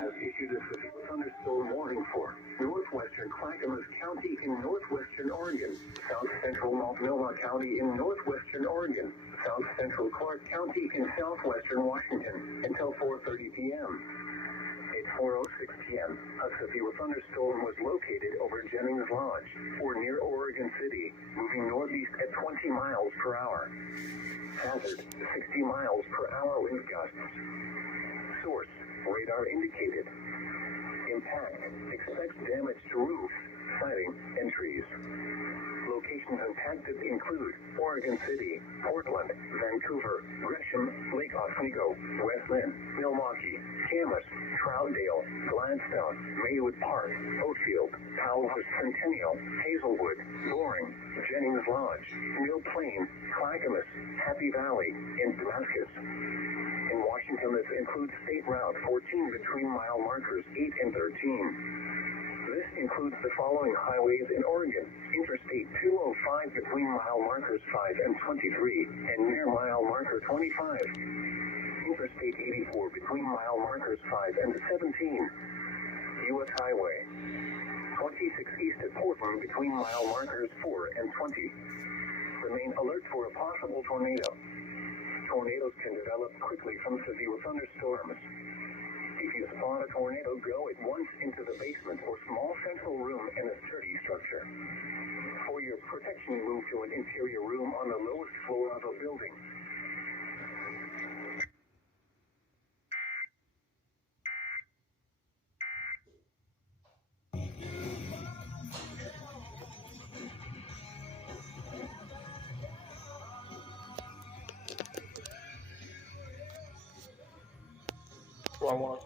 has issued a severe thunderstorm warning for northwestern Clackamas County in northwestern Oregon, south central Multnomah County in northwestern Oregon, south central Clark County in southwestern Washington until 4:30 p.m. At 4:06 p.m., a severe thunderstorm was located over Jennings Lodge, or near Oregon City, moving northeast at 20 miles per hour. Hazard, 60 miles per hour wind gusts. Source, radar indicated. Impact, expects damage to roofs, siding, and trees. Locations impacted include Oregon City, Portland, Vancouver, Gresham, Lake Oswego, West Lynn, Milwaukee, Camas, Troutdale, Gladstone, Maywood Park, Oatfield, Powell Centennial, Hazelwood, Loring, Jennings Lodge, Mill Plain, Clackamas, Happy Valley, and Damascus. In Washington, this includes State Route 14 between mile markers 8 and 13. This includes the following highways in Oregon: Interstate 205 between mile markers 5 and 23, and near mile marker 25. Interstate 84 between mile markers 5 and 17. U.S. Highway 26 east at Portland between mile markers 4 and 20. Remain alert for a possible tornado. Tornadoes can develop quickly from severe thunderstorms. If you spot a tornado, go at once into the basement or small central room in a sturdy structure. For your protection, move to an interior room on the lowest floor of a building. So I want to